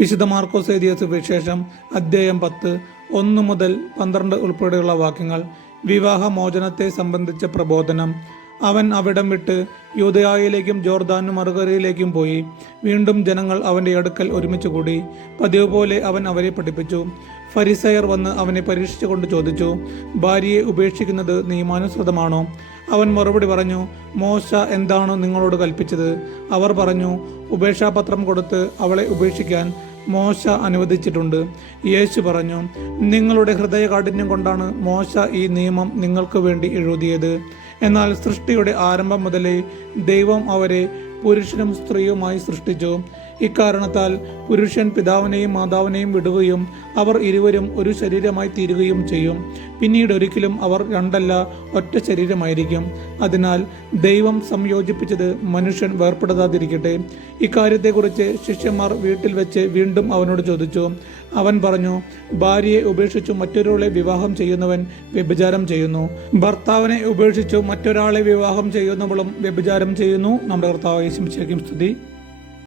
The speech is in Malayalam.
വിശുദ്ധ മാർക്കോസ് എഴുതിയ സുവിശേഷം അദ്ധ്യായം പത്ത് ഒന്ന് മുതൽ പന്ത്രണ്ട് ഉൾപ്പെടെയുള്ള വാക്യങ്ങൾ വിവാഹ മോചനത്തെ സംബന്ധിച്ച പ്രബോധനം. അവൻ അവിടം വിട്ട് യൂതയായിലേക്കും ജോർദാനും മറുകരയിലേക്കും പോയി. വീണ്ടും ജനങ്ങൾ അവന്റെ അടുക്കൽ ഒരുമിച്ച് കൂടി പതിവ് പോലെ അവൻ അവരെ പഠിപ്പിച്ചു. ഫരിസയർ വന്ന് അവനെ പരീക്ഷിച്ചുകൊണ്ട് ചോദിച്ചു ഭാര്യയെ ഉപേക്ഷിക്കുന്നത് നിയമാനുസൃതമാണോ? അവൻ മറുപടി പറഞ്ഞു മോശ എന്താണോ നിങ്ങളോട് കൽപ്പിച്ചത്? അവർ പറഞ്ഞു ഉപേക്ഷാപത്രം കൊടുത്ത് അവളെ ഉപേക്ഷിക്കാൻ മോശ അനുവദിച്ചിട്ടുണ്ട്. യേശു പറഞ്ഞു നിങ്ങളുടെ ഹൃദയ ഹൃദയകാഠിന്യം കൊണ്ടാണ് മോശ ഈ നിയമം നിങ്ങൾക്ക് വേണ്ടി എഴുതിയത്. എന്നാൽ സൃഷ്ടിയുടെ ആരംഭം മുതലേ ദൈവം അവരെ പുരുഷനും സ്ത്രീയുമായി സൃഷ്ടിച്ചു. ഇക്കാരണത്താൽ പുരുഷൻ പിതാവിനെയും മാതാവിനെയും വിടുകയും അവർ ഇരുവരും ഒരു ശരീരമായി തീരുകയും ചെയ്യും. പിന്നീട് ഒരിക്കലും അവർ രണ്ടല്ല ഒറ്റ ശരീരമായിരിക്കും. അതിനാൽ ദൈവം സംയോജിപ്പിച്ചത് മനുഷ്യൻ വേർപ്പെടുത്താതിരിക്കട്ടെ ഇക്കാര്യത്തെക്കുറിച്ച് ശിഷ്യന്മാർ വീട്ടിൽ വെച്ച് വീണ്ടും അവനോട് ചോദിച്ചു. അവൻ പറഞ്ഞു ഭാര്യയെ ഉപേക്ഷിച്ചു മറ്റൊരാളെ വിവാഹം ചെയ്യുന്നവൻ വ്യഭിചാരം ചെയ്യുന്നു. ഭർത്താവിനെ ഉപേക്ഷിച്ചു മറ്റൊരാളെ വിവാഹം ചെയ്യുന്നവളും വ്യഭിചാരം ചെയ്യുന്നു. നമ്മുടെ കർത്താവ് യേശുമിശിഹായ്ക്കും സ്തുതി.